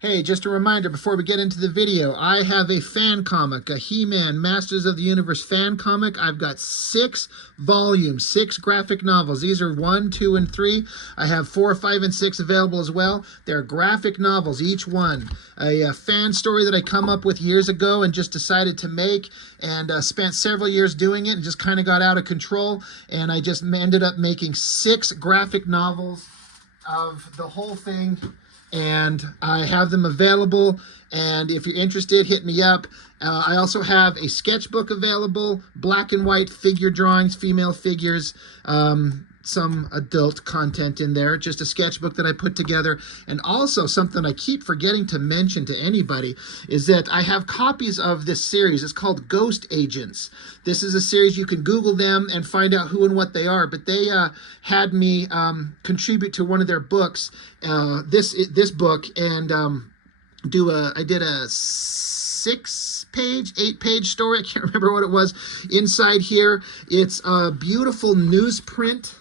Hey, just a reminder before we get into the video, I have a fan comic, a He-Man Masters of the Universe fan comic. I've got 6 volumes, 6 graphic novels. These are 1, 2, and 3. I have 4, 5, and 6 available as well. They're graphic novels, each one. A fan story that I come up with years ago and just decided to make, and spent several years doing it and just kind of got out of control. And I just ended up making 6 graphic novels of the whole thing, and I have them available, and if you're interested, hit me up. I also have a sketchbook available, black and white figure drawings, female figures, some adult content in there, just a sketchbook that I put together. And also something I keep forgetting to mention to anybody is that I have copies of this series. It's called Ghost Agents. This is a series, you can Google them and find out who and what they are, but they had me contribute to one of their books, this book, and I did a 6-page, 8-page story. I can't remember what it was. Inside here, it's a beautiful newsprint.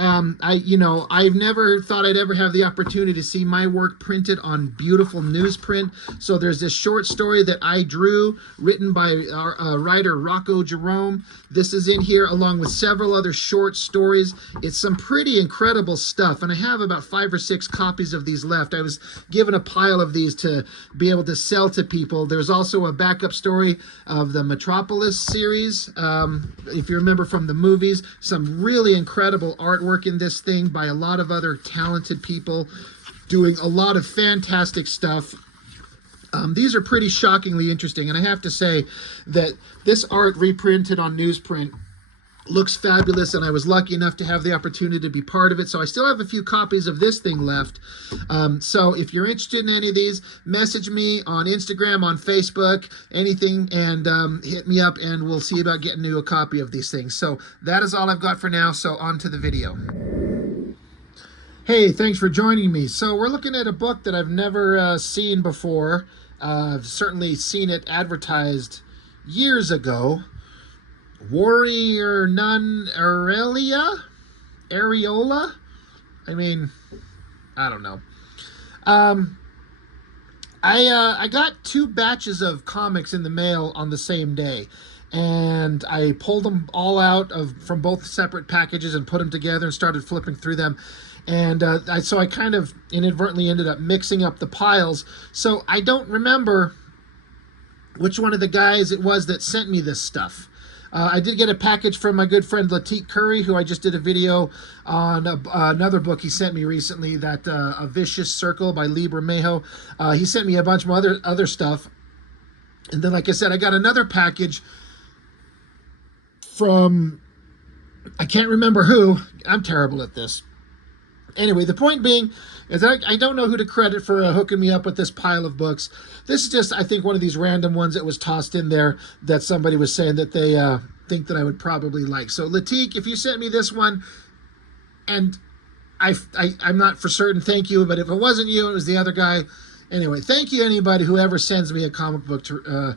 I've never thought I'd ever have the opportunity to see my work printed on beautiful newsprint. So there's this short story that I drew, written by our writer Rocco Jerome. This is in here along with several other short stories. It's some pretty incredible stuff, and I have about 5 or 6 copies of these left. I was given a pile of these to be able to sell to people. There's also a backup story of the Metropolis series, if you remember from the movies. Some really incredible artwork in this thing by a lot of other talented people doing a lot of fantastic stuff. These are pretty shockingly interesting, and I have to say that this art reprinted on newsprint looks fabulous, and I was lucky enough to have the opportunity to be part of it. So I still have a few copies of this thing left. So if you're interested in any of these, message me on Instagram, on Facebook, anything, and hit me up, and we'll see about getting you a copy of these things. So that is all I've got for now, so on to the video. Hey, thanks for joining me. So we're looking at a book that I've never seen before. I've certainly seen it advertised years ago. Warrior Nun Areala? Areola? I mean, I don't know. I got 2 batches of comics in the mail on the same day, and I pulled them all out from both separate packages and put them together and started flipping through them. And so I kind of inadvertently ended up mixing up the piles. So I don't remember which one of the guys it was that sent me this stuff. I did get a package from my good friend Latique Curry, who I just did a video on another book he sent me recently, that A Vicious Circle by Lee Bermejo. He sent me a bunch of other stuff. And then, like I said, I got another package from, I can't remember who. I'm terrible at this. Anyway, the point being is that I don't know who to credit for hooking me up with this pile of books. This is just, I think, one of these random ones that was tossed in there that somebody was saying that they think that I would probably like. So, Latique, if you sent me this one, and I'm not for certain, thank you, but if it wasn't you, it was the other guy. Anyway, thank you, anybody who ever sends me a comic book to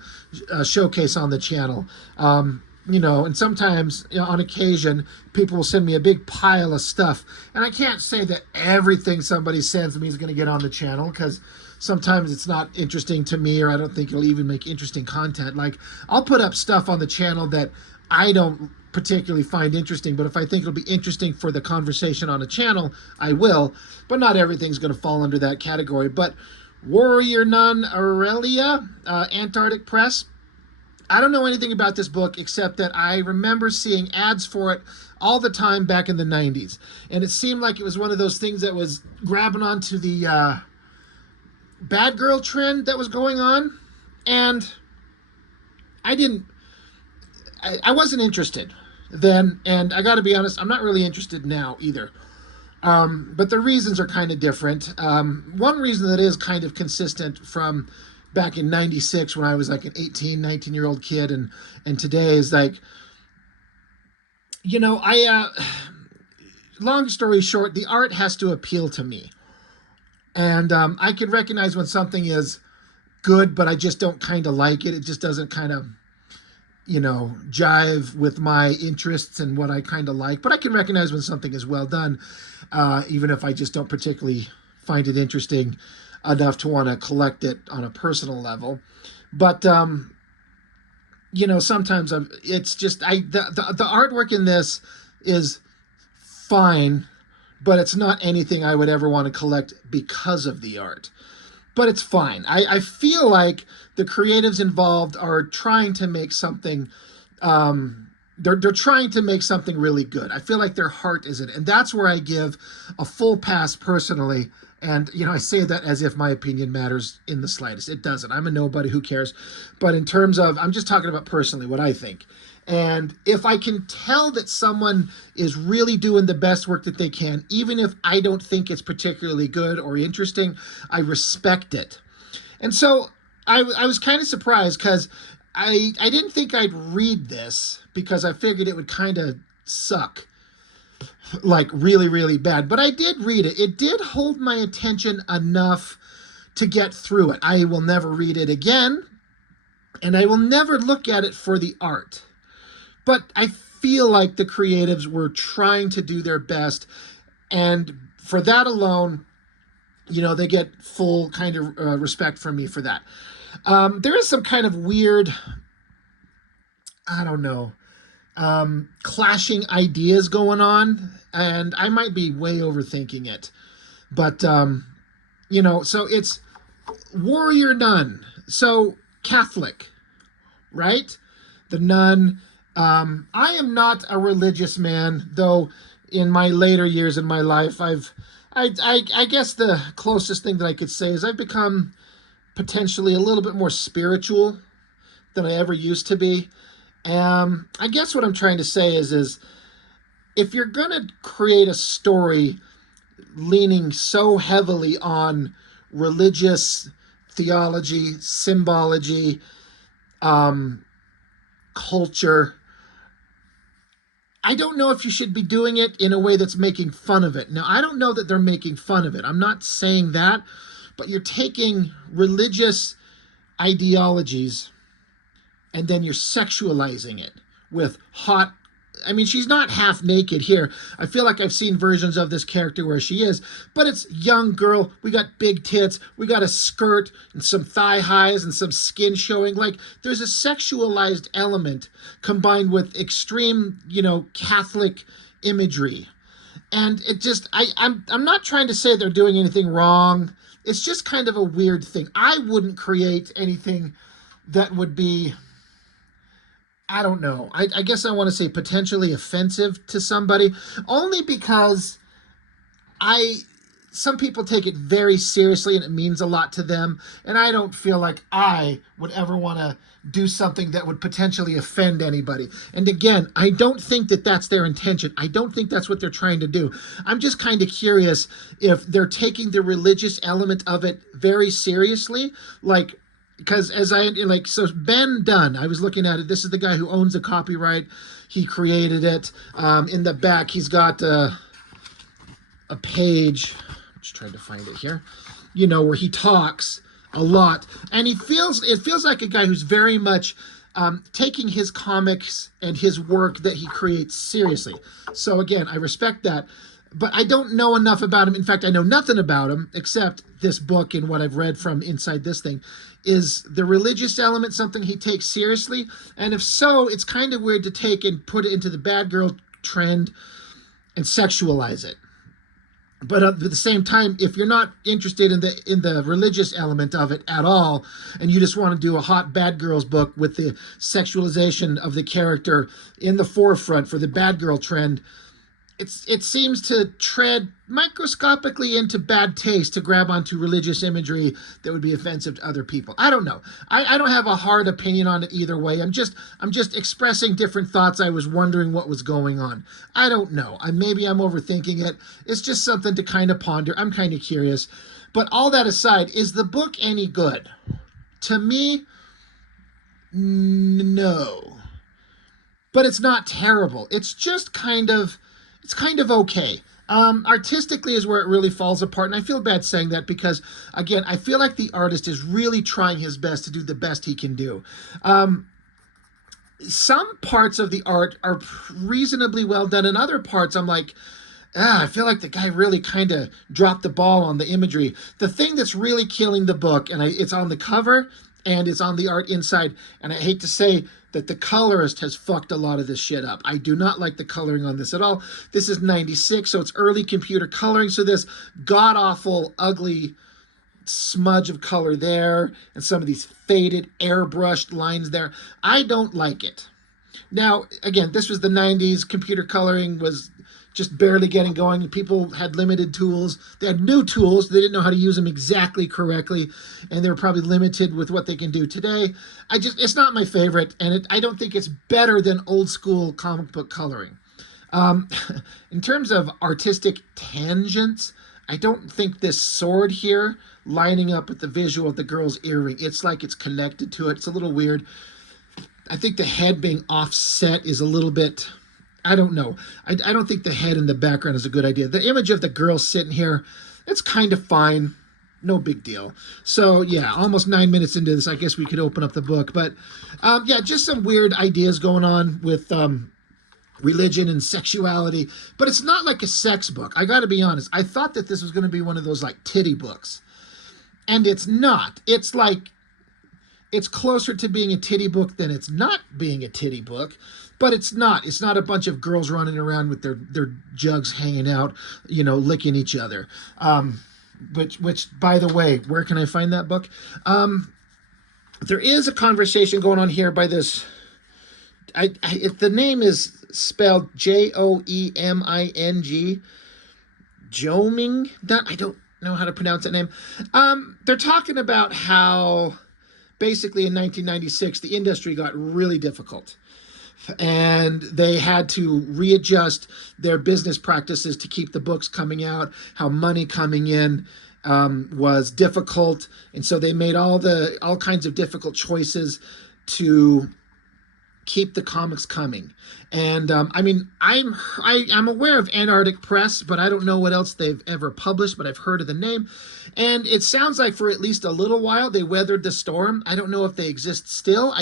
showcase on the channel. And sometimes, on occasion, people will send me a big pile of stuff. And I can't say that everything somebody sends me is going to get on the channel, because sometimes it's not interesting to me, or I don't think it'll even make interesting content. Like, I'll put up stuff on the channel that I don't particularly find interesting, but if I think it'll be interesting for the conversation on a channel, I will. But not everything's going to fall under that category. But Warrior Nun Areala, Antarctic Press. I don't know anything about this book except that I remember seeing ads for it all the time back in the 90s. And it seemed like it was one of those things that was grabbing onto the bad girl trend that was going on. And I wasn't interested then. And I got to be honest, I'm not really interested now either. But the reasons are kind of different. One reason that is kind of consistent from back in 96 when I was like an 18, 19-year-old kid, and today is like, long story short, the art has to appeal to me. And I can recognize when something is good, but I just don't kind of like it. It just doesn't kind of, jive with my interests and what I kind of like. But I can recognize when something is well done, even if I just don't particularly find it interesting enough to want to collect it on a personal level. But you know, sometimes it's just the artwork in this is fine, but it's not anything I would ever want to collect because of the art. But it's fine. I feel like the creatives involved are trying to make something. They're trying to make something really good. I feel like their heart is in it, and that's where I give a full pass personally. And you know, I say that as if my opinion matters in the slightest. It doesn't. I'm a nobody. Who cares? But in terms of, I'm just talking about personally what I think. And if I can tell that someone is really doing the best work that they can, even if I don't think it's particularly good or interesting, I respect it. And so I was kind of surprised because I didn't think I'd read this because I figured it would kind of suck, like really, really bad. But I did read it. It did hold my attention enough to get through it. I will never read it again, and I will never look at it for the art. But I feel like the creatives were trying to do their best, and for that alone, you know, they get full kind of respect from me for that. There is some kind of weird, I don't know, clashing ideas going on, and I might be way overthinking it. But, you know, so it's warrior nun. So Catholic, right? The nun. I am not a religious man, though in my later years in my life, I guess the closest thing that I could say is I've become potentially a little bit more spiritual than I ever used to be. I guess what I'm trying to say is if you're going to create a story leaning so heavily on religious theology, symbology, culture, I don't know if you should be doing it in a way that's making fun of it. Now, I don't know that they're making fun of it. I'm not saying that, but you're taking religious ideologies and then you're sexualizing it with hot. I mean, she's not half naked here. I feel like I've seen versions of this character where she is, but it's young girl. We got big tits. We got a skirt and some thigh highs and some skin showing. Like, there's a sexualized element combined with extreme, you know, Catholic imagery. And it just, I'm not trying to say they're doing anything wrong. It's just kind of a weird thing. I wouldn't create anything that would be, I don't know. I guess I want to say potentially offensive to somebody, only because some people take it very seriously and it means a lot to them. And I don't feel like I would ever want to do something that would potentially offend anybody. And again, I don't think that that's their intention. I don't think that's what they're trying to do. I'm just kind of curious if they're taking the religious element of it very seriously, like, because as I like, so Ben Dunn, I was looking at it. This is the guy who owns the copyright. He created it. In the back, he's got a page. I'm just trying to find it here. You know, where he talks a lot, and it feels like a guy who's very much taking his comics and his work that he creates seriously. So again, I respect that. But I don't know enough about him. In fact, I know nothing about him except this book and what I've read from inside this thing. Is the religious element something he takes seriously? And if so, it's kind of weird to take and put it into the bad girl trend and sexualize it. But at the same time, if you're not interested in the religious element of it at all, and you just want to do a hot bad girls book with the sexualization of the character in the forefront for the bad girl trend, it seems to tread microscopically into bad taste to grab onto religious imagery that would be offensive to other people. I don't know. I don't have a hard opinion on it either way. I'm just expressing different thoughts. I was wondering what was going on. I don't know. Maybe I'm overthinking it. It's just something to kind of ponder. I'm kind of curious. But all that aside, is the book any good? To me, no. But it's not terrible. It's just kind of okay. Artistically is where it really falls apart, and I feel bad saying that because, again, I feel like the artist is really trying his best to do the best he can do. Some parts of the art are reasonably well done, and other parts I'm like, I feel like the guy really kind of dropped the ball on the imagery. The thing that's really killing the book, and it's on the cover and it's on the art inside, and I hate to say that the colorist has fucked a lot of this shit up. I do not like the coloring on this at all. This is 96, so it's early computer coloring, so this god-awful, ugly smudge of color there, and some of these faded, airbrushed lines there. I don't like it. Now, again, this was the 90s. Computer coloring was just barely getting going. People had limited tools. They had new tools. They didn't know how to use them exactly correctly, and they were probably limited with what they can do today. It's not my favorite, and I don't think it's better than old school comic book coloring. Um, in terms of artistic tangents, I don't think this sword here lining up with the visual of the girl's earring, it's like it's connected to it. It's a little weird. I think the head being offset is a little bit, I don't know. I don't think the head in the background is a good idea. The image of the girl sitting here, it's kind of fine. No big deal. So yeah, almost 9 minutes into this, I guess we could open up the book. But yeah, just some weird ideas going on with religion and sexuality. But it's not like a sex book. I got to be honest. I thought that this was going to be one of those like titty books. And it's not. It's like, it's closer to being a titty book than it's not being a titty book. But it's not. It's not a bunch of girls running around with their jugs hanging out, you know, licking each other. Which, by the way, where can I find that book? There is a conversation going on here by this. The name is spelled Joeming. Joming. That I don't know how to pronounce that name. They're talking about how basically in 1996 the industry got really difficult. And they had to readjust their business practices to keep the books coming out, how money coming in was difficult. And so they made all kinds of difficult choices to keep the comics coming. And I mean, I'm aware of Antarctic Press, but I don't know what else they've ever published, but I've heard of the name. And it sounds like for at least a little while they weathered the storm. I don't know if they exist still.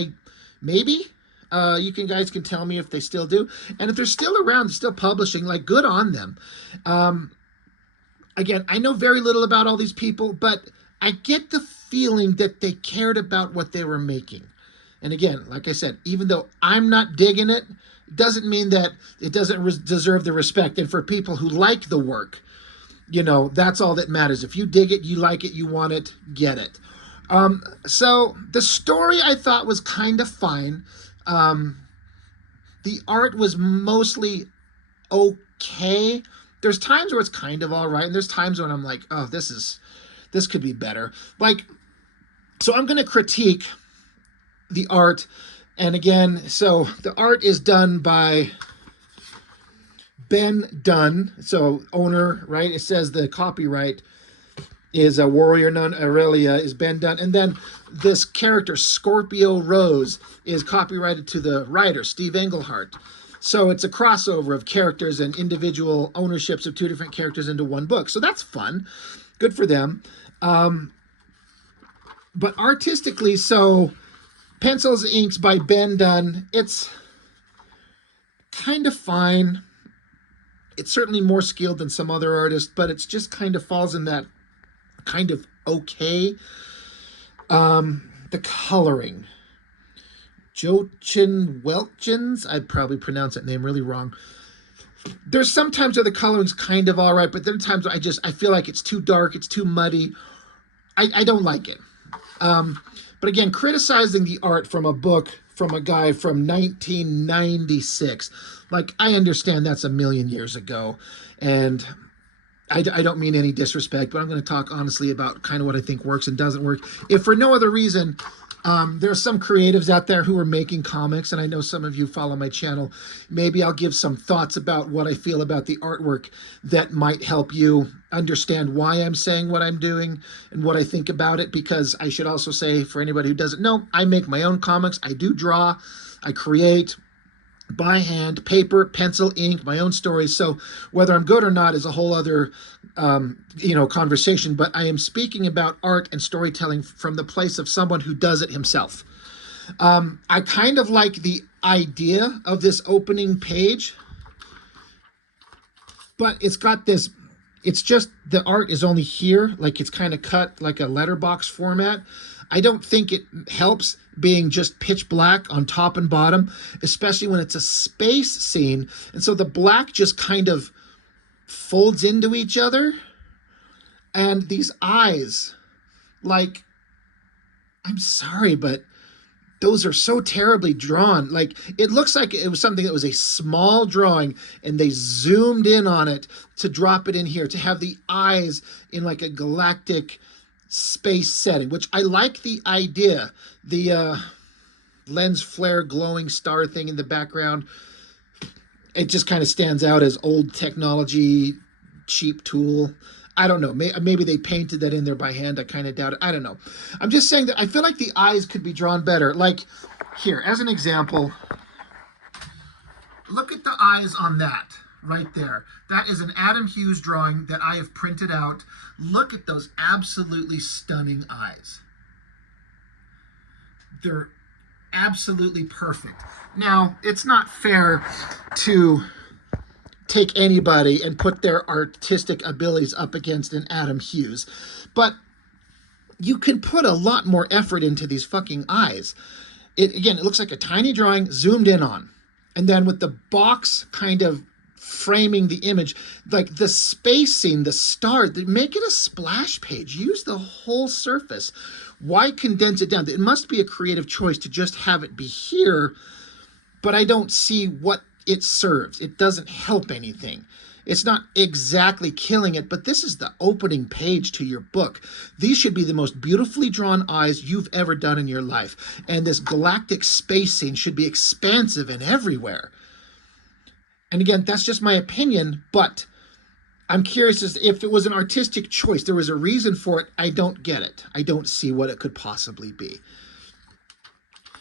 Maybe. You guys can tell me if they still do. And if they're still around, still publishing, like, good on them. Again, I know very little about all these people, but I get the feeling that they cared about what they were making. And again, like I said, even though I'm not digging it, doesn't mean that it doesn't deserve the respect. And for people who like the work, you know, that's all that matters. If you dig it, you like it, you want it, get it. So the story I thought was kind of fine. The art was mostly okay. There's times where it's kind of all right, and there's times when I'm like, oh, this could be better. Like, so I'm going to critique the art. And again, so the art is done by Ben Dunn. So owner, right? It says the copyright is a warrior Nun Areala is Ben Dunn. And then this character, Scorpio Rose, is copyrighted to the writer, Steve Englehart. So it's a crossover of characters and individual ownerships of two different characters into one book. So that's fun. Good for them. But artistically, so Pencils and Inks by Ben Dunn, it's kind of fine. It's certainly more skilled than some other artists, but it's just kind of falls in that kind of okay. The coloring. Jochen Welchens, I'd probably pronounce that name really wrong. There's sometimes where the coloring's kind of all right, but there are times I feel like it's too dark, it's too muddy. I don't like it. But again, criticizing the art from a book from a guy from 1996, like, I understand that's a million years ago, and I don't mean any disrespect, but I'm going to talk honestly about kind of what I think works and doesn't work. If for no other reason, there are some creatives out there who are making comics, and I know some of you follow my channel. Maybe I'll give some thoughts about what I feel about the artwork that might help you understand why I'm saying what I'm doing and what I think about it, because I should also say, for anybody who doesn't know, I make my own comics. I do draw, I create by hand, paper, pencil, ink, my own stories. So whether I'm good or not is a whole other, conversation. But I am speaking about art and storytelling from the place of someone who does it himself. I kind of like the idea of this opening page. but it's got this, it's just the art is only here, like it's kind of cut like a letterbox format. I don't think it helps being just pitch black on top and bottom, especially when it's a space scene. And so the black just kind of folds into each other. And these eyes, like, I'm sorry, but those are so terribly drawn. Like, it looks like it was something that was a small drawing and they zoomed in on it to drop it in here, to have the eyes in like a galactic space setting, which I like the idea. The lens flare glowing star thing in the background, it just kind of stands out as old technology, cheap tool. I don't know. Maybe they painted that in there by hand. I kind of doubt it. I don't know. I'm just saying that I feel like the eyes could be drawn better. Like here, as an example, look at the eyes on that right there. That is an Adam Hughes drawing that I have printed out. Look at those absolutely stunning eyes. They're absolutely perfect. Now, it's not fair to take anybody and put their artistic abilities up against an Adam Hughes, but you can put a lot more effort into these fucking eyes. Again, it looks like a tiny drawing zoomed in on, and then with the box kind of framing the image, like the space scene, the star, make it a splash page. Use the whole surface. Why condense it down? It must be a creative choice to just have it be here, but I don't see what it serves. It doesn't help anything. It's not exactly killing it, but this is the opening page to your book. These should be the most beautifully drawn eyes you've ever done in your life. And this galactic space scene should be expansive and everywhere. And again, that's just my opinion, but I'm curious as if it was an artistic choice. There was a reason for it. I don't get it. I don't see what it could possibly be.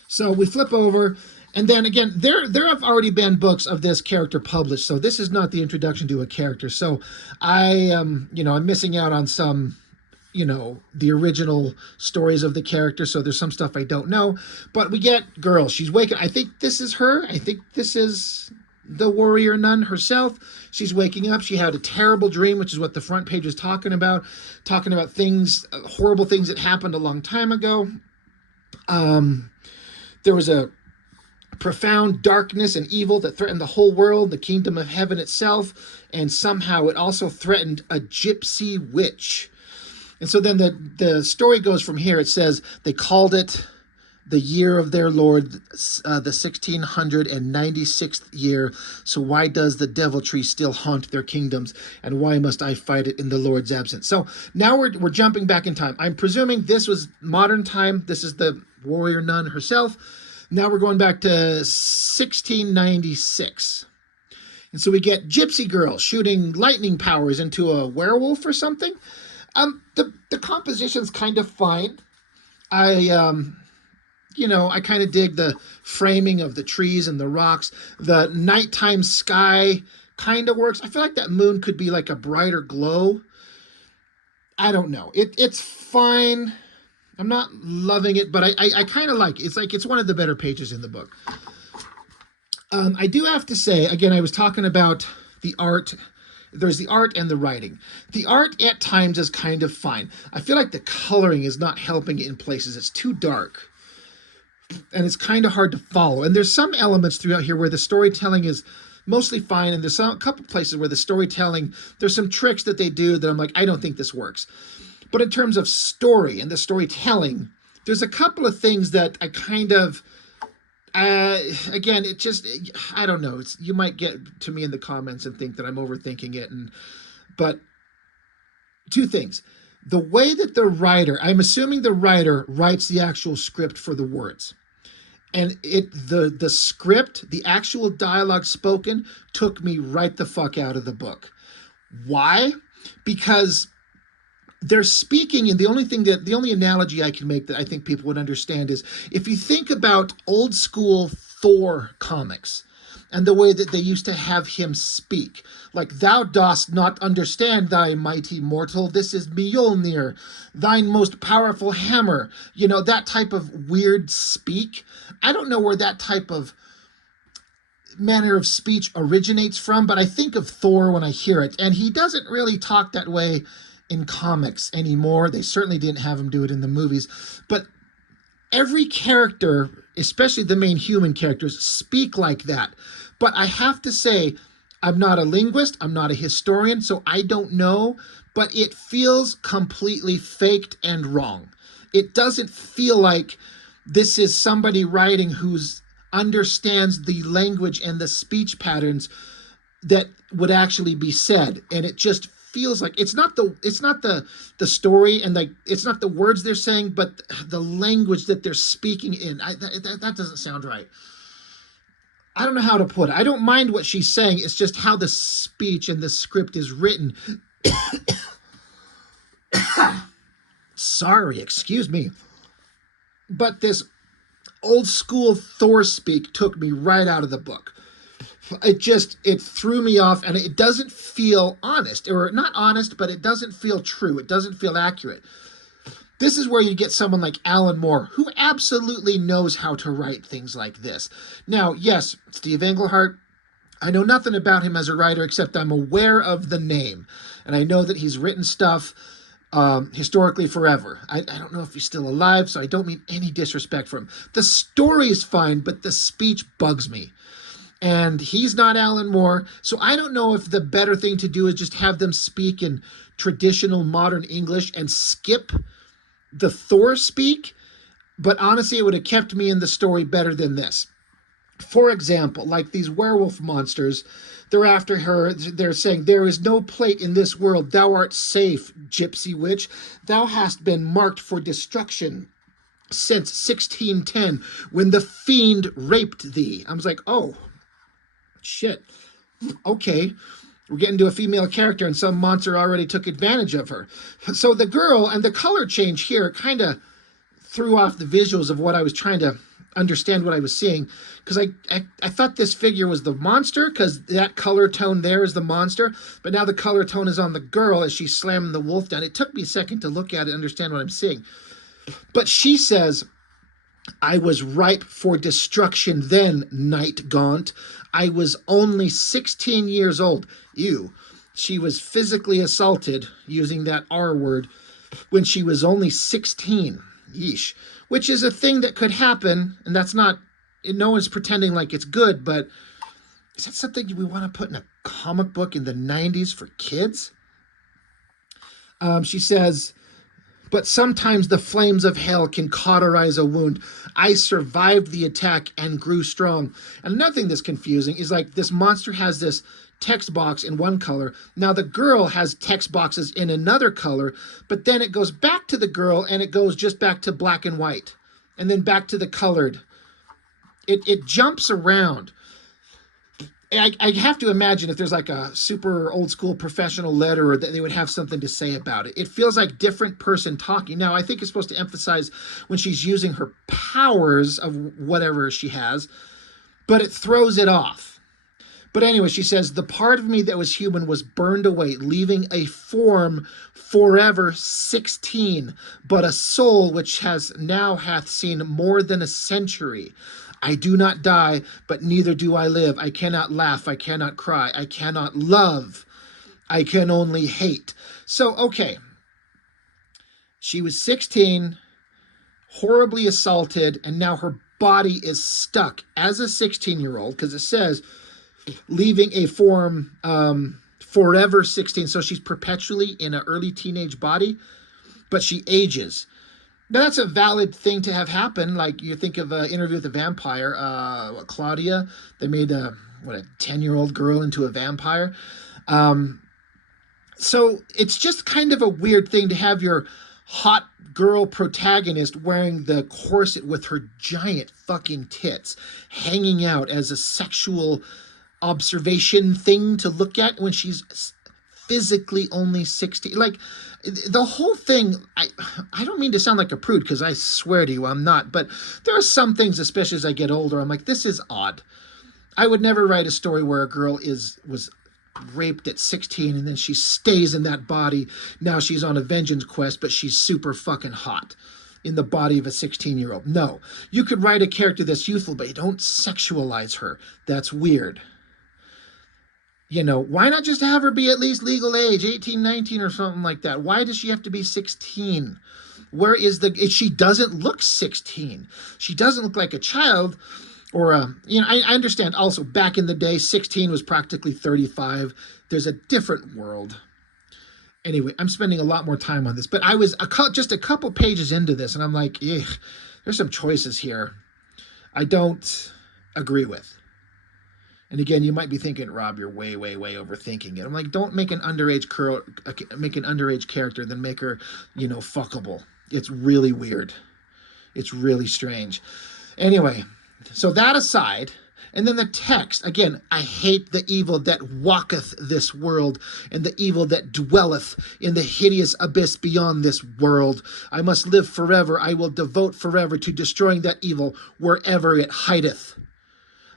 So we flip over. And then again, there have already been books of this character published, so this is not the introduction to a character. So I'm missing out on some, the original stories of the character. So there's some stuff I don't know. But we get girl. She's waking. I think this is her. I think this is the warrior nun herself. She's waking up. She had a terrible dream, which is what the front page is talking about things, horrible things that happened a long time ago. There was a profound darkness and evil that threatened the whole world, the kingdom of heaven itself, and somehow it also threatened a gypsy witch. And so then the story goes from here. It says they called it the year of their Lord, the 1696th year. So why does the deviltry still haunt their kingdoms, and why must I fight it in the Lord's absence? So now we're jumping back in time. I'm presuming this was modern time. This is the warrior nun herself. Now we're going back to 1696. And so we get Gypsy Girl shooting lightning powers into a werewolf or something. The composition's kind of fine. I kind of dig the framing of the trees and the rocks. The nighttime sky kind of works. I feel like that moon could be like a brighter glow. I don't know. It's fine. I'm not loving it, but I kind of like it. It's one of the better pages in the book. I do have to say, again, I was talking about the art. There's the art and the writing. The art at times is kind of fine. I feel like the coloring is not helping it in places. It's too dark. And it's kind of hard to follow. And there's some elements throughout here where the storytelling is mostly fine. And there's a couple places where the storytelling, there's some tricks that they do that I'm like, I don't think this works. But in terms of story and the storytelling, there's a couple of things that I kind of, again, it just, I don't know. You might get to me in the comments and think that I'm overthinking it. But two things. The way that the writer, I'm assuming the writer writes the actual script for the words. And the script, the actual dialogue spoken, took me right the fuck out of the book. Why? Because they're speaking, and the only analogy I can make that I think people would understand is if you think about old school Thor comics and the way that they used to have him speak, like, thou dost not understand, thy mighty mortal, this is Mjolnir, thine most powerful hammer, that type of weird speak. I don't know where that type of manner of speech originates from, but I think of Thor when I hear it, and he doesn't really talk that way in comics anymore. They certainly didn't have him do it in the movies, but every character, especially the main human characters, speak like that. But I have to say, I'm not a linguist, I'm not a historian, so I don't know, but it feels completely faked and wrong. It doesn't feel like this is somebody writing who's understands the language and the speech patterns that would actually be said, and it just feels like it's not the story, and like it's not the words they're saying, but the language that they're speaking in. That doesn't sound right. I don't know how to put it. I don't mind what she's saying. It's just how the speech and the script is written. Sorry, excuse me. But this old school Thor speak took me right out of the book. It threw me off, and it doesn't feel honest, or not honest, but it doesn't feel true. It doesn't feel accurate. This is where you get someone like Alan Moore, who absolutely knows how to write things like this. Now, yes, Steve Englehart, I know nothing about him as a writer, except I'm aware of the name, and I know that he's written stuff historically forever. I don't know if he's still alive, so I don't mean any disrespect for him. The story is fine, but the speech bugs me. And he's not Alan Moore, so I don't know if the better thing to do is just have them speak in traditional modern English and skip the Thor speak, but honestly, it would have kept me in the story better than this. For example, like these werewolf monsters, they're after her, they're saying, "There is no plate in this world, thou art safe, gypsy witch, thou hast been marked for destruction since 1610, when the fiend raped thee." I was like, oh, shit, okay, we're getting to a female character and some monster already took advantage of her. So the girl, and the color change here kind of threw off the visuals of what I was trying to understand what I was seeing, because I thought this figure was the monster, because that color tone there is the monster, but now the color tone is on the girl as she's slamming the wolf down. It took me a second to look at it and understand what I'm seeing. But she says, "I was ripe for destruction then, Knight Gaunt. I was only 16 years old." Ew. She was physically assaulted, using that R word, when she was only 16. Yeesh. Which is a thing that could happen, and that's not, no one's pretending like it's good, but is that something we want to put in a comic book in the 90s for kids? She says, "But sometimes the flames of hell can cauterize a wound. I survived the attack and grew strong." And another thing that's confusing is like this monster has this text box in one color. Now the girl has text boxes in another color, but then it goes back to the girl and it goes just back to black and white. And then back to the colored. It jumps around. I have to imagine if there's like a super old school professional letterer that they would have something to say about it. It feels like different person talking. Now, I think it's supposed to emphasize when she's using her powers of whatever she has, but it throws it off. But anyway, she says, "The part of me that was human was burned away, leaving a form forever 16, but a soul which has now hath seen more than a century. I do not die, but neither do I live. I cannot laugh, I cannot cry, I cannot love, I can only hate." So, okay. She was 16, horribly assaulted, and now her body is stuck as a 16-year-old, because it says, leaving a form forever 16. So she's perpetually in an early teenage body, but she ages. Now, that's a valid thing to have happen. Like, you think of Interview with the Vampire, Claudia, they made a 10-year-old girl into a vampire. So it's just kind of a weird thing to have your hot girl protagonist wearing the corset with her giant fucking tits hanging out as a sexual observation thing to look at when she's physically only 16. Like, the whole thing, I don't mean to sound like a prude, because I swear to you I'm not, but there are some things, especially as I get older, I'm like, this is odd. I would never write a story where a girl was raped at 16 and then she stays in that body. Now she's on a vengeance quest, but she's super fucking hot. in the body of a 16-year-old. No, you could write a character that's youthful, but you don't sexualize her. That's weird. You know, why not just have her be at least legal age, 18, 19 or something like that? Why does she have to be 16? Where is she doesn't look 16. She doesn't look like a child or I understand also back in the day, 16 was practically 35. There's a different world. Anyway, I'm spending a lot more time on this, but I was just a couple pages into this and I'm like, there's some choices here I don't agree with. And again, you might be thinking, Rob, you're way, way, way overthinking it. I'm like, don't make an underage character, then make her, fuckable. It's really weird. It's really strange. Anyway, so that aside, and then the text, again, I hate the evil that walketh this world, and the evil that dwelleth in the hideous abyss beyond this world. I must live forever. I will devote forever to destroying that evil wherever it hideth.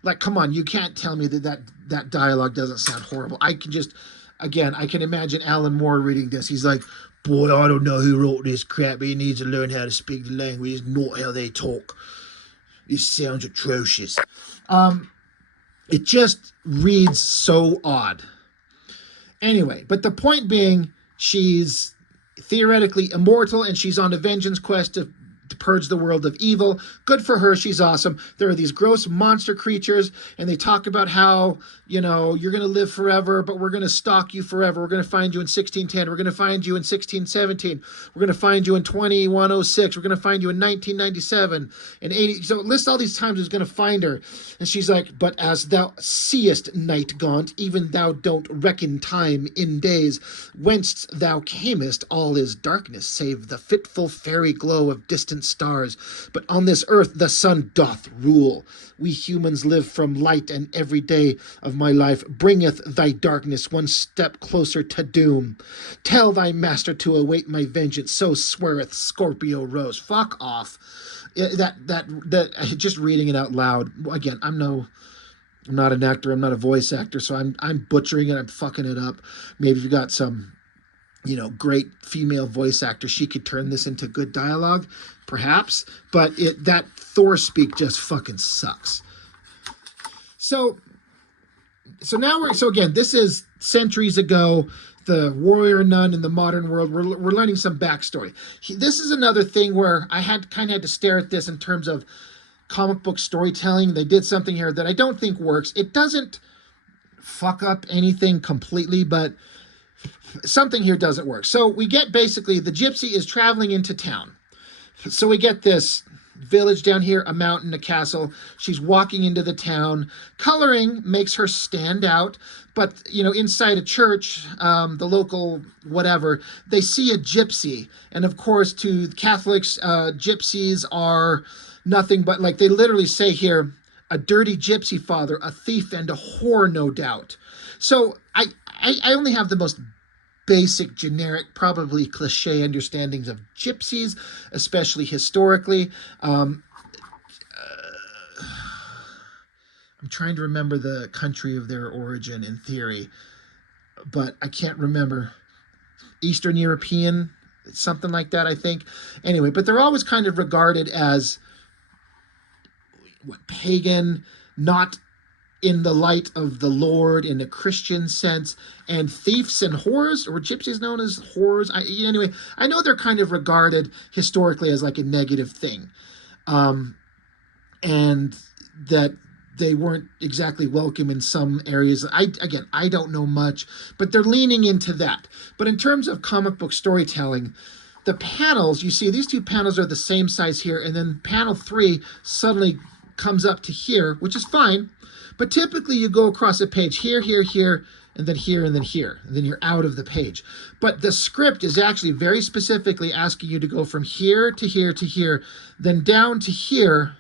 Like, come on, you can't tell me that dialogue doesn't sound horrible. I can imagine Alan Moore reading this. He's like, boy, I don't know who wrote this crap, but he needs to learn how to speak the language. It's not how they talk. This sounds atrocious. It just reads so odd. Anyway, but the point being, she's theoretically immortal, and she's on a vengeance quest to purge the world of evil. Good for her. She's awesome. There are these gross monster creatures, and they talk about how, you're going to live forever, but we're going to stalk you forever. We're going to find you in 1610. We're going to find you in 1617. We're going to find you in 2106. We're going to find you in 1997 and 80. So it lists all these times who's going to find her. And she's like, but as thou seest, night gaunt, even thou don't reckon time in days. Whence thou camest, all is darkness, save the fitful fairy glow of distant stars. But on this earth the sun doth rule. We humans live from light, and every day of my life bringeth thy darkness one step closer to doom. Tell thy master to await my vengeance, so sweareth Scorpio Rose. Fuck off. That just reading it out loud. Again, I'm not an actor, I'm not a voice actor, so I'm butchering it, I'm fucking it up. Maybe if you got some great female voice actor, she could turn this into good dialogue, perhaps, but that Thor speak just fucking sucks. So again, this is centuries ago, the warrior nun in the modern world. We're learning some backstory. This is another thing where I had to stare at this in terms of comic book storytelling. They did something here that I don't think works. It doesn't fuck up anything completely, but something here doesn't work. So we get basically the gypsy is traveling into town. So we get this village down here, a mountain, a castle. She's walking into the town. Coloring makes her stand out. But, inside a church, the local whatever, they see a gypsy. And of course, to Catholics, gypsies are nothing but, like they literally say here, a dirty gypsy father, a thief and a whore, no doubt. So I only have the most basic, generic, probably cliche understandings of gypsies, especially historically. I'm trying to remember the country of their origin in theory, but I can't remember. Eastern European, something like that, I think. Anyway, but they're always kind of regarded as pagan, not in the light of the Lord in a Christian sense, and thieves and whores, or gypsies known as whores. Anyway, I know they're kind of regarded historically as like a negative thing, and that they weren't exactly welcome in some areas. I don't know much, but they're leaning into that. But in terms of comic book storytelling, the panels, you see these two panels are the same size here, and then panel 3 suddenly comes up to here, which is fine. But typically you go across a page here, here, here, and then here, and then here, and then you're out of the page. But the script is actually very specifically asking you to go from here to here to here, then down to here,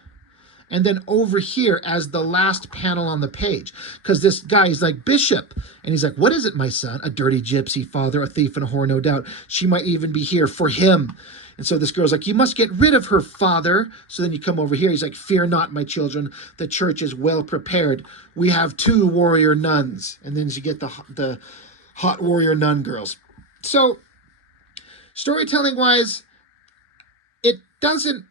and then over here as the last panel on the page. Because this guy is like, Bishop. And he's like, what is it, my son? A dirty gypsy father, a thief and a whore, no doubt. She might even be here for him. And so this girl's like, you must get rid of her, father. So then you come over here. He's like, fear not, my children. The church is well prepared. We have 2 warrior nuns. And then you get the hot warrior nun girls. So storytelling-wise, doesn't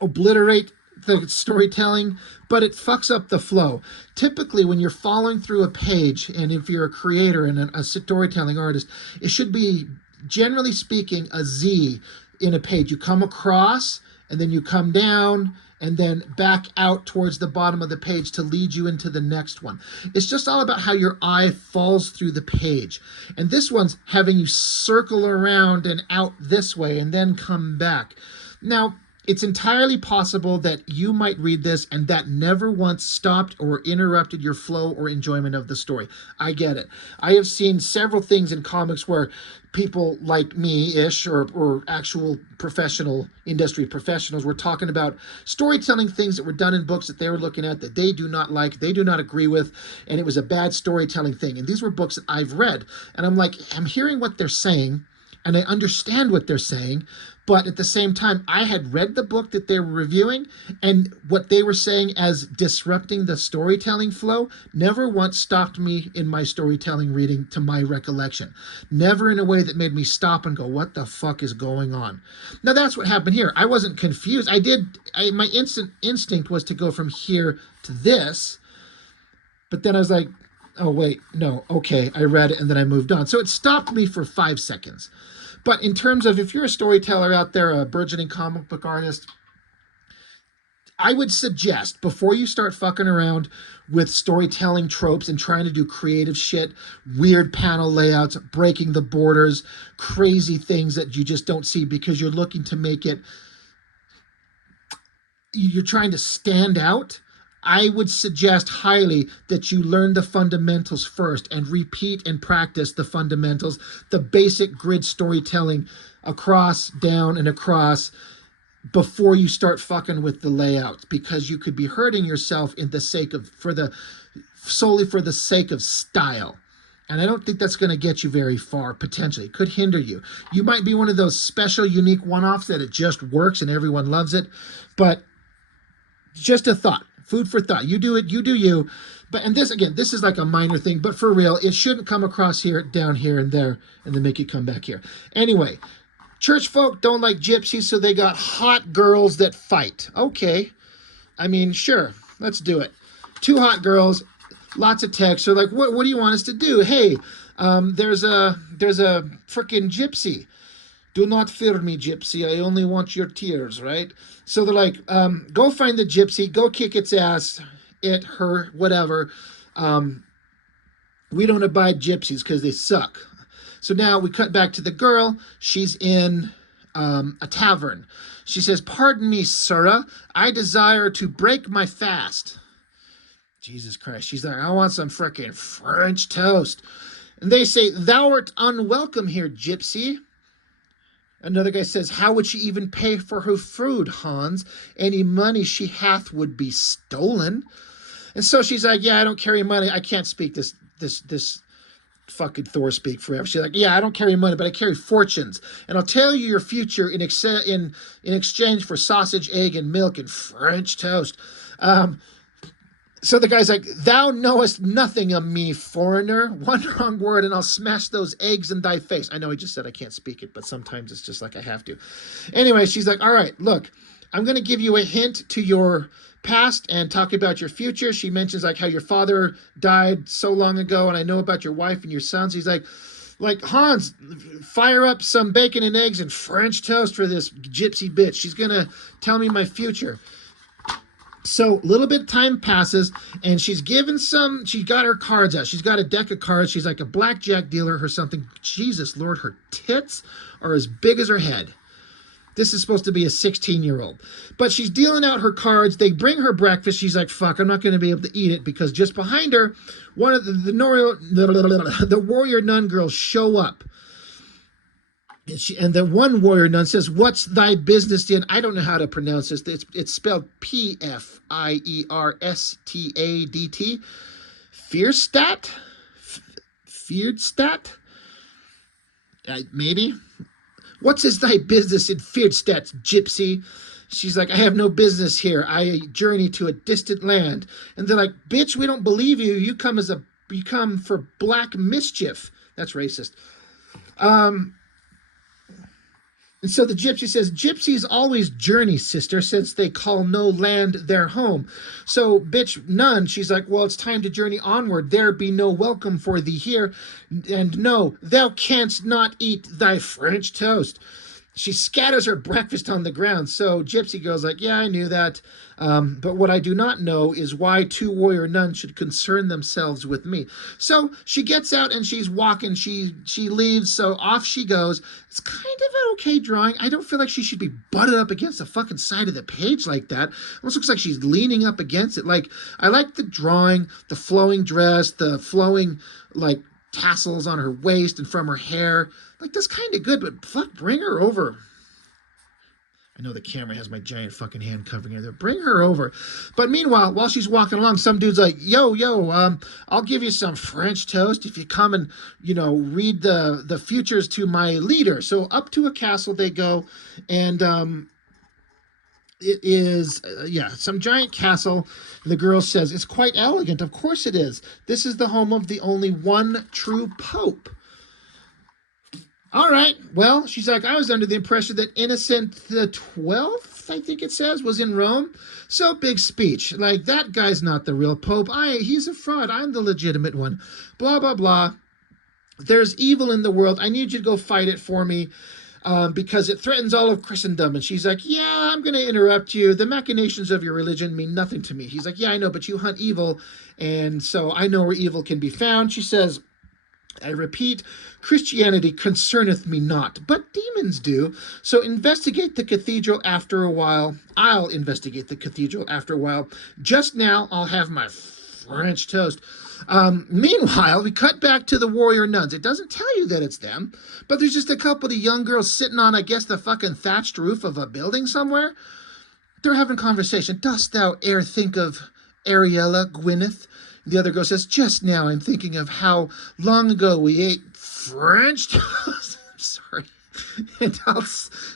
obliterate the storytelling, but it fucks up the flow. Typically, when you're following through a page, and if you're a creator and a storytelling artist, it should be, generally speaking, a Z in a page. You come across, and then you come down, and then back out towards the bottom of the page to lead you into the next one. It's just all about how your eye falls through the page. And this one's having you circle around and out this way and then come back. Now, it's entirely possible that you might read this and that never once stopped or interrupted your flow or enjoyment of the story. I get it. I have seen several things in comics where people like me-ish or actual professional industry professionals were talking about storytelling things that were done in books that they were looking at that they do not like, they do not agree with, and it was a bad storytelling thing. And these were books that I've read. And I'm like, I'm hearing what they're saying, and I understand what they're saying, but at the same time, I had read the book that they were reviewing, and what they were saying as disrupting the storytelling flow never once stopped me in my storytelling reading to my recollection. Never in a way that made me stop and go, what the fuck is going on? Now, that's what happened here. I wasn't confused. My instant instinct was to go from here to this, but then I was like, oh, wait, no, okay, I read it, and then I moved on. So it stopped me for 5 seconds. But in terms of, if you're a storyteller out there, a burgeoning comic book artist, I would suggest, before you start fucking around with storytelling tropes and trying to do creative shit, weird panel layouts, breaking the borders, crazy things that you just don't see because you're looking to make it, you're trying to stand out, I would suggest highly that you learn the fundamentals first and repeat and practice the fundamentals, the basic grid storytelling across, down, and across before you start fucking with the layouts, because you could be hurting yourself solely for the sake of style. And I don't think that's going to get you very far, potentially. It could hinder you. You might be one of those special, unique one-offs that it just works and everyone loves it, but just a thought. Food for thought. You do it, you do you. And this, again, this is like a minor thing, but for real, it shouldn't come across here, down here, and there, and then make you come back here. Anyway, church folk don't like gypsies, so they got hot girls that fight. Okay. I mean, sure, let's do it. 2 hot girls, lots of text. They're like, what do you want us to do? Hey, there's a frickin' gypsy. Do not fear me, gypsy. I only want your tears, right? So they're like, go find the gypsy, go kick its ass, it, her, whatever. We don't abide gypsies because they suck. So now we cut back to the girl. She's in a tavern. She says, pardon me, sirrah. I desire to break my fast. Jesus Christ. She's like, I want some frickin' French toast. And they say, thou art unwelcome here, gypsy. Another guy says, how would she even pay for her food, Hans? Any money she hath would be stolen. And so she's like, yeah, I don't carry money. I can't speak this fucking Thor speak forever. She's like, yeah, I don't carry money, but I carry fortunes. And I'll tell you your future in exchange for sausage, egg, and milk and French toast. So the guy's like, thou knowest nothing of me, foreigner. One wrong word and I'll smash those eggs in thy face. I know he just said I can't speak it, but sometimes it's just like I have to. Anyway, she's like, all right, look, I'm going to give you a hint to your past and talk about your future. She mentions like how your father died so long ago, and I know about your wife and your sons. He's like Hans, fire up some bacon and eggs and French toast for this gypsy bitch. She's going to tell me my future. So a little bit of time passes, and she's got her cards out. She's got a deck of cards. She's like a blackjack dealer or something. Jesus Lord, her tits are as big as her head. This is supposed to be a 16-year-old. But she's dealing out her cards. They bring her breakfast. She's like, fuck, I'm not going to be able to eat it, because just behind her, one of the warrior nun girls show up. And the one warrior nun says, what's thy business in? I don't know how to pronounce this. It's spelled P-F-I-E-R-S-T-A-D-T. Fierstadt? Fierstadt? Maybe. What's is thy business in Fierstadt, gypsy? She's like, I have no business here. I journey to a distant land. And they're like, bitch, we don't believe you. You come for black mischief. That's racist. And so the gypsy says, gypsies always journey, sister, since they call no land their home. So bitch Nun, she's like, well, it's time to journey onward. There be no welcome for thee here. And no, thou canst not eat thy French toast. She scatters her breakfast on the ground. So Gypsy Girl's like, yeah, I knew that. But what I do not know is why two warrior nuns should concern themselves with me. So she gets out and she's walking. She leaves. So off she goes. It's kind of an okay drawing. I don't feel like she should be butted up against the fucking side of the page like that. It almost looks like she's leaning up against it. Like, I like the drawing, the flowing dress, the flowing, like, tassels on her waist and from her hair. Like, that's kind of good, but fuck, bring her over. I know the camera has my giant fucking hand covering her there. Bring her over. But meanwhile, while she's walking along, some dude's like, yo, I'll give you some French toast if you come and, read the futures to my leader. So up to a castle they go, and it is, some giant castle. The girl says, it's quite elegant. Of course it is. This is the home of the only one true pope. All right. Well, she's like, I was under the impression that Innocent the 12th, I think it says, was in Rome. So big speech. Like, that guy's not the real pope. He's a fraud. I'm the legitimate one. Blah, blah, blah. There's evil in the world. I need you to go fight it for me. Because it threatens all of Christendom. And she's like, yeah, I'm going to interrupt you. The machinations of your religion mean nothing to me. He's like, yeah, I know, but you hunt evil. And so I know where evil can be found. She says, I repeat, Christianity concerneth me not, but demons do. So investigate the cathedral after a while. I'll investigate the cathedral after a while. Just now, I'll have my French toast. Meanwhile, we cut back to the warrior nuns. It doesn't tell you that it's them, but there's just a couple of young girls sitting on, I guess, the fucking thatched roof of a building somewhere. They're having conversation. Dost thou e'er think of Areala, Gwyneth? The other girl says, just now I'm thinking of how long ago we ate French toast. I'm sorry. And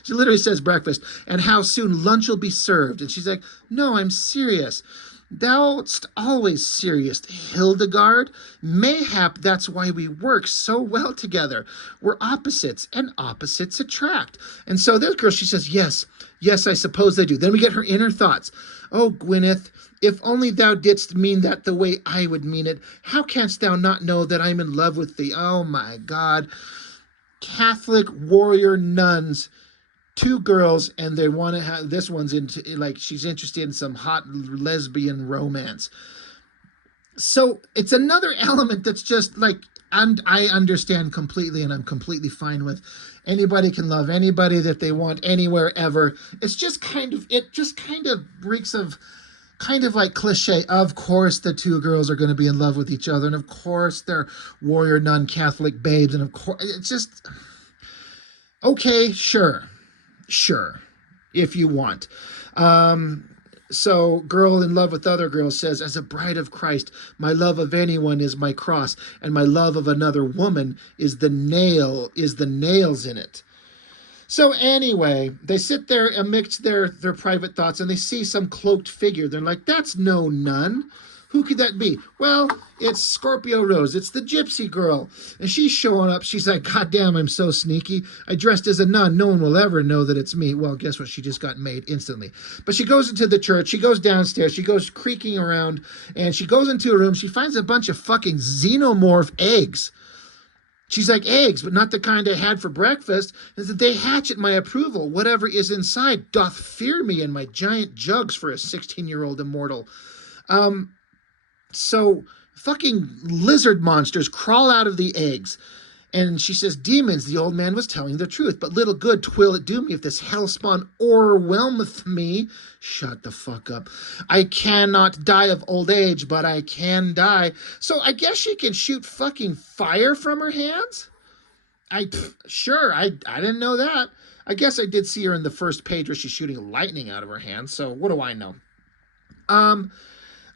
she literally says breakfast. And how soon lunch will be served. And she's like, no, I'm serious. Thou'st always serious, Hildegard. Mayhap that's why we work so well together. We're opposites, and opposites attract. And so this girl, she says, yes, I suppose they do. Then we get her inner thoughts. Oh, Gwyneth, if only thou didst mean that the way I would mean it, how canst thou not know that I'm in love with thee? Oh, my God. Catholic warrior nuns, two girls, and they want to have, this one's into, like, she's interested in some hot lesbian romance. So it's another element that's just like, I understand completely, and I'm completely fine with. Anybody can love anybody that they want anywhere, ever. It's just it just kind of reeks of kind of like cliche. Of course the two girls are going to be in love with each other, and of course they're warrior nun Catholic babes, and of course it's just, okay, sure, if you want. So girl in love with other girl says, as a bride of Christ, my love of anyone is my cross, and my love of another woman is the nails in it. So anyway, they sit there amidst their private thoughts, and they see some cloaked figure. They're like, that's no nun. Who could that be? Well, it's Scorpio Rose. It's the gypsy girl. And she's showing up. She's like, God damn, I'm so sneaky. I dressed as a nun. No one will ever know that it's me. Well, guess what? She just got made instantly. But she goes into the church. She goes downstairs. She goes creaking around. And she goes into a room. She finds a bunch of fucking xenomorph eggs. She's like, eggs, but not the kind I had for breakfast. And that they hatch at my approval. Whatever is inside doth fear me and my giant jugs for a 16-year-old immortal. So fucking lizard monsters crawl out of the eggs. And she says, demons, the old man was telling the truth, but little good twill it do me if this hellspawn o'erwhelmeth me. Shut the fuck up. I cannot die of old age, but I can die. So I guess she can shoot fucking fire from her hands? Sure, I didn't know that. I guess I did see her in the first page where she's shooting lightning out of her hands, so what do I know?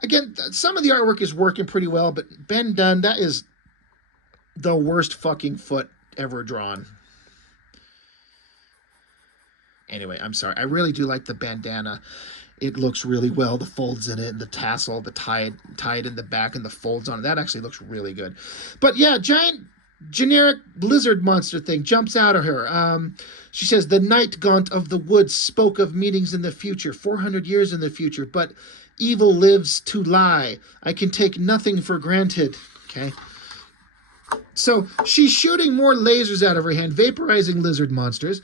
Again, some of the artwork is working pretty well, but Ben Dunn, that is the worst fucking foot ever drawn. Anyway, I'm sorry. I really do like the bandana. It looks really well. The folds in it, and the tassel, the tied in the back, and the folds on it. That actually looks really good. But yeah, giant generic lizard monster thing jumps out of her. She says, the night gaunt of the woods spoke of meetings in the future, 400 years in the future, but evil lives to lie. I can take nothing for granted. Okay. So she's shooting more lasers out of her hand, vaporizing lizard monsters.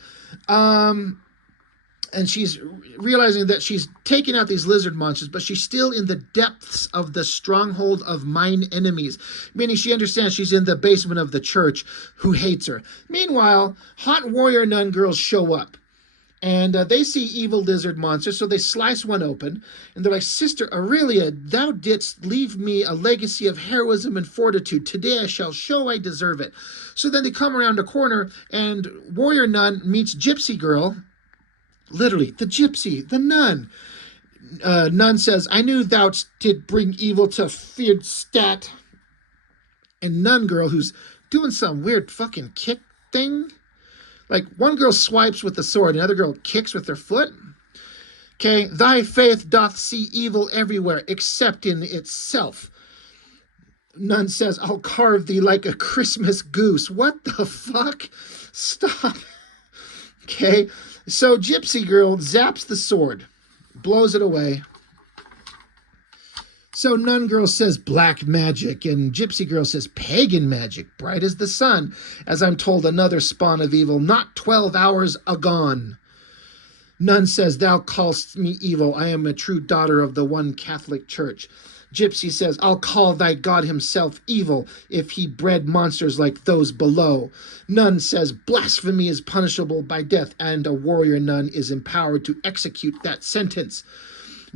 And she's realizing that she's taking out these lizard monsters, but she's still in the depths of the stronghold of mine enemies, meaning she understands she's in the basement of the church who hates her. Meanwhile, hot warrior nun girls show up, and they see evil lizard monsters, so they slice one open, and they're like, Sister Areala, thou didst leave me a legacy of heroism and fortitude. Today I shall show I deserve it. So then they come around a corner, and warrior nun meets gypsy girl, literally, the gypsy, the nun. Nun says, I knew thou did bring evil to Fieldstadt. And nun girl, who's doing some weird fucking kick thing. Like, one girl swipes with the sword, another girl kicks with her foot. Okay, thy faith doth see evil everywhere, except in itself. Nun says, I'll carve thee like a Christmas goose. What the fuck? Stop. Okay, so gypsy girl zaps the sword, blows it away. So nun girl says black magic, and gypsy girl says pagan magic, bright as the sun, as I'm told another spawn of evil, not 12 hours agone. Nun says, thou callest me evil, I am a true daughter of the one Catholic Church. Gypsy says, I'll call thy God himself evil if he bred monsters like those below. Nun says, blasphemy is punishable by death, and a warrior nun is empowered to execute that sentence.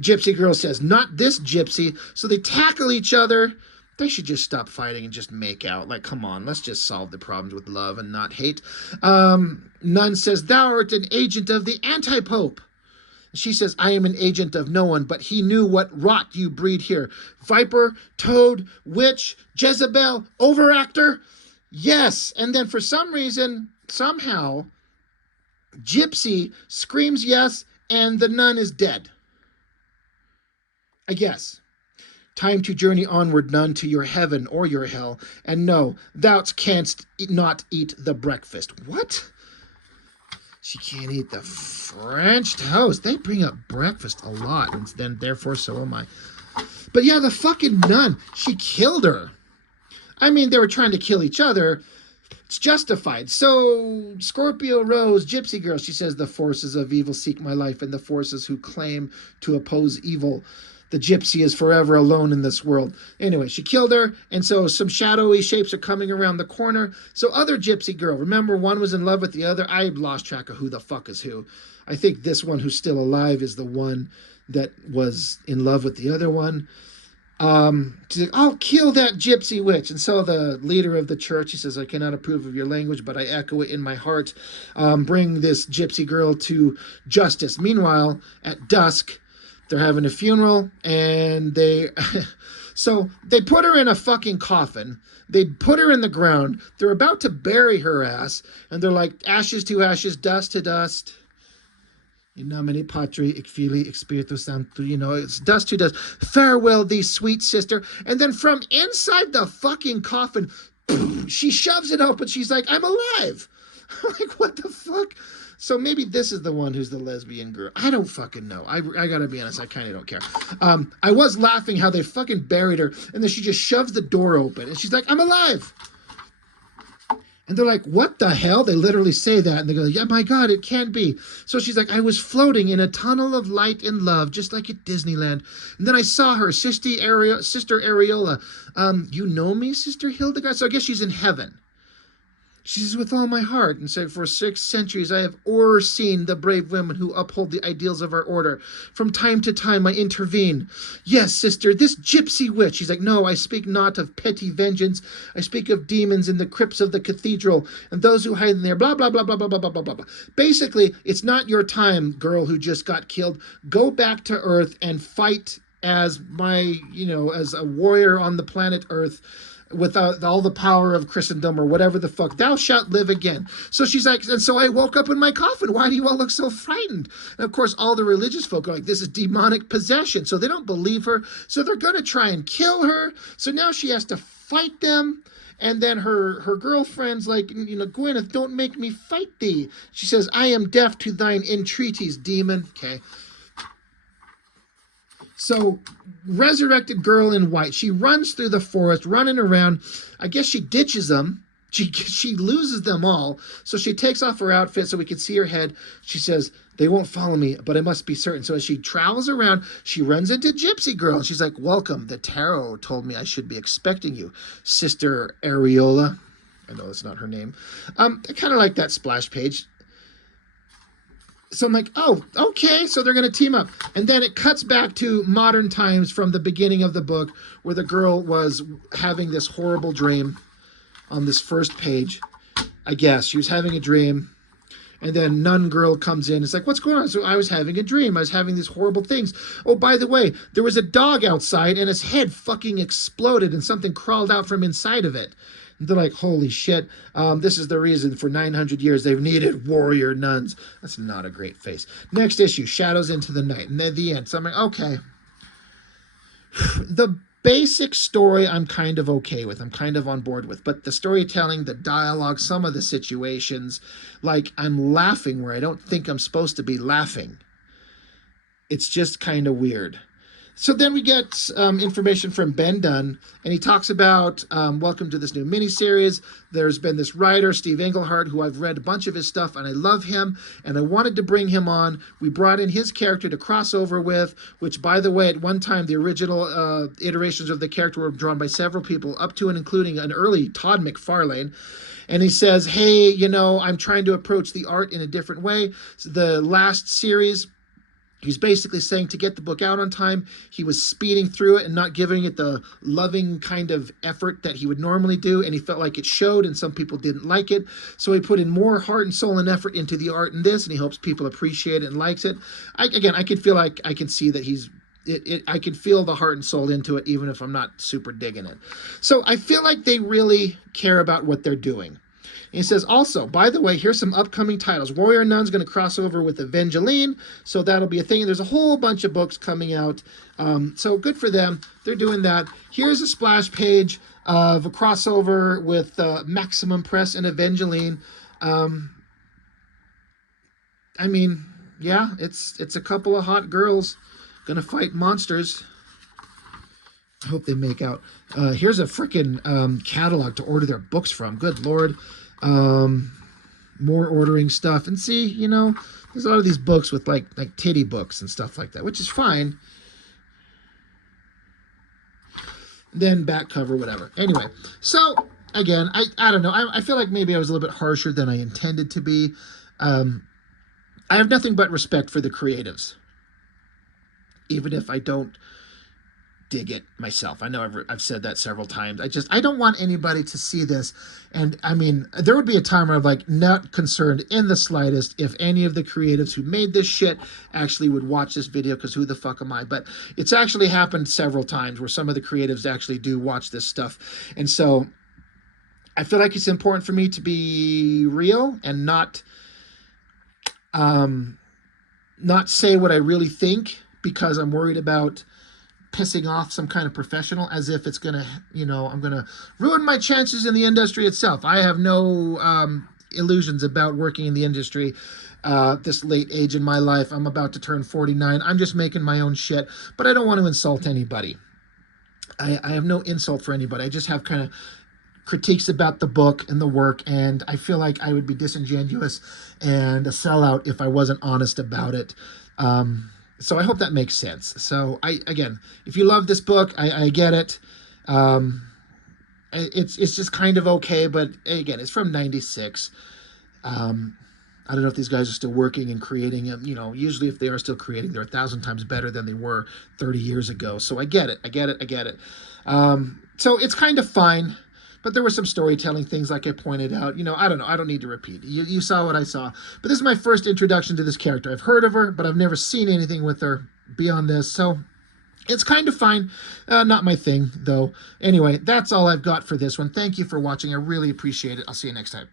Gypsy girl says, not this gypsy. So they tackle each other. They should just stop fighting and just make out. Like, come on, let's just solve the problems with love and not hate. Nun says, thou art an agent of the anti-pope. She says, I am an agent of no one, but he knew what rot you breed here. Viper, toad, witch, Jezebel, overactor. Yes. And then for some reason, somehow, Gypsy screams yes, and the nun is dead. I guess. Time to journey onward, nun, to your heaven or your hell. And no, thou canst not eat the breakfast. What? She can't eat the French toast. They bring up breakfast a lot, and then therefore so am I. But yeah, the fucking nun, she killed her. I mean, they were trying to kill each other. It's justified. So, Scorpio Rose, gypsy girl, she says, the forces of evil seek my life, and the forces who claim to oppose evil. The gypsy is forever alone in this world. Anyway, she killed her, and so some shadowy shapes are coming around the corner. So other gypsy girl, remember one was in love with the other? I lost track of who the fuck is who. I think this one who's still alive is the one that was in love with the other one. She's like, I'll kill that gypsy witch. And so the leader of the church, he says, I cannot approve of your language, but I echo it in my heart. Bring this gypsy girl to justice. Meanwhile, at dusk, they're having a funeral, and so they put her in a fucking coffin. They put her in the ground. They're about to bury her ass, and they're like, ashes to ashes, dust to dust. In nomine Patri, et Filii, et Spiritus Sancti, it's dust to dust. Farewell thee, sweet sister. And then from inside the fucking coffin, she shoves it open. She's like, I'm alive. I'm like, what the fuck? So maybe this is the one who's the lesbian girl. I don't fucking know. I gotta be honest, I kind of don't care. I was laughing how they fucking buried her, and then she just shoves the door open, and she's like, I'm alive. And they're like, what the hell? They literally say that, and they go, yeah, my God, it can't be. So she's like, I was floating in a tunnel of light and love, just like at Disneyland. And then I saw her, Sister Areala. You know me, Sister Hildegard? So I guess she's in heaven. She says, with all my heart, and said, for 6 centuries I have o'erseen the brave women who uphold the ideals of our order. From time to time I intervene. Yes, sister, this gypsy witch. She's like, no, I speak not of petty vengeance. I speak of demons in the crypts of the cathedral, and those who hide in there, blah, blah, blah, blah, blah, blah, blah, blah, blah. Basically, it's not your time, girl who just got killed. Go back to Earth and fight as as a warrior on the planet Earth, without all the power of Christendom or whatever the fuck, thou shalt live again. So she's like, and so I woke up in my coffin. Why do you all look so frightened? And of course, all the religious folk are like, this is demonic possession. So they don't believe her. So they're going to try and kill her. So now she has to fight them. And then her girlfriend's like, you know, Gwyneth, don't make me fight thee. She says, I am deaf to thine entreaties, demon. Okay. So, resurrected girl in white. She runs through the forest, running around. I guess she ditches them. She loses them all. So she takes off her outfit so we can see her head. She says, they won't follow me, but I must be certain. So as she travels around, she runs into Gypsy Girl. And she's like, welcome. The tarot told me I should be expecting you, Sister Areola. I know that's not her name. I kind of like that splash page. So I'm like, oh, okay, so they're going to team up. And then it cuts back to modern times from the beginning of the book where the girl was having this horrible dream on this first page. I guess she was having a dream. And then Nun Girl comes in. It's like, what's going on? So I was having a dream. I was having these horrible things. Oh, by the way, there was a dog outside and his head fucking exploded and something crawled out from inside of it. And they're like, holy shit, this is the reason for 900 years they've needed warrior nuns. That's not a great face. Next issue, Shadows into the Night. And then the end. So I'm like, okay. The basic story I'm kind of okay with. I'm kind of on board with. But the storytelling, the dialogue, some of the situations, like I'm laughing where I don't think I'm supposed to be laughing. It's just kind of weird. So then we get information from Ben Dunn, and he talks about, welcome to this new miniseries. There's been this writer, Steve Englehart, who I've read a bunch of his stuff, and I love him, and I wanted to bring him on. We brought in his character to cross over with, which, by the way, at one time, the original iterations of the character were drawn by several people, up to and including an early Todd McFarlane. And he says, hey, you know, I'm trying to approach the art in a different way. So the last series, he's basically saying to get the book out on time, he was speeding through it and not giving it the loving kind of effort that he would normally do, and he felt like it showed, and some people didn't like it. So he put in more heart and soul and effort into the art in this, and he hopes people appreciate it and likes it. I could feel like I can see that I can feel the heart and soul into it, even if I'm not super digging it. So I feel like they really care about what they're doing. And he says, also, by the way, here's some upcoming titles. Warrior Nun's going to cross over with Evangeline, so that'll be a thing. There's a whole bunch of books coming out, so good for them. They're doing that. Here's a splash page of a crossover with Maximum Press and Evangeline. I mean, yeah, it's a couple of hot girls going to fight monsters. I hope they make out. Here's a freaking catalog to order their books from. Good Lord. More ordering stuff. And see, you know, there's a lot of these books with like titty books and stuff like that, which is fine. Then back cover, whatever. Anyway, so again, I don't know. I feel like maybe I was a little bit harsher than I intended to be. I have nothing but respect for the creatives, even if I don't dig it myself. I know I've said that several times. I don't want anybody to see this. And I mean, there would be a time where I'm like not concerned in the slightest if any of the creatives who made this shit actually would watch this video, because who the fuck am I? But it's actually happened several times where some of the creatives actually do watch this stuff. And so I feel like it's important for me to be real and not say what I really think, because I'm worried about pissing off some kind of professional, as if it's gonna, you know, I'm gonna ruin my chances in the industry itself. I have no illusions about working in the industry this late age in my life. I'm about to turn 49. I'm just making my own shit, but I don't want to insult anybody. I have no insult for anybody. I just have kind of critiques about the book and the work, and I feel like I would be disingenuous and a sellout if I wasn't honest about it. So I hope that makes sense. So again, if you love this book, I get it. It's just kind of okay, but again, it's from '96. I don't know if these guys are still working and creating them. You know, usually if they are still creating, they're 1,000 times better than they were 30 years ago. So I get it. So it's kind of fine. But there were some storytelling things, like I pointed out. You know, I don't know. I don't need to repeat. You saw what I saw. But this is my first introduction to this character. I've heard of her, but I've never seen anything with her beyond this. So it's kind of fine. Not my thing, though. Anyway, that's all I've got for this one. Thank you for watching. I really appreciate it. I'll see you next time.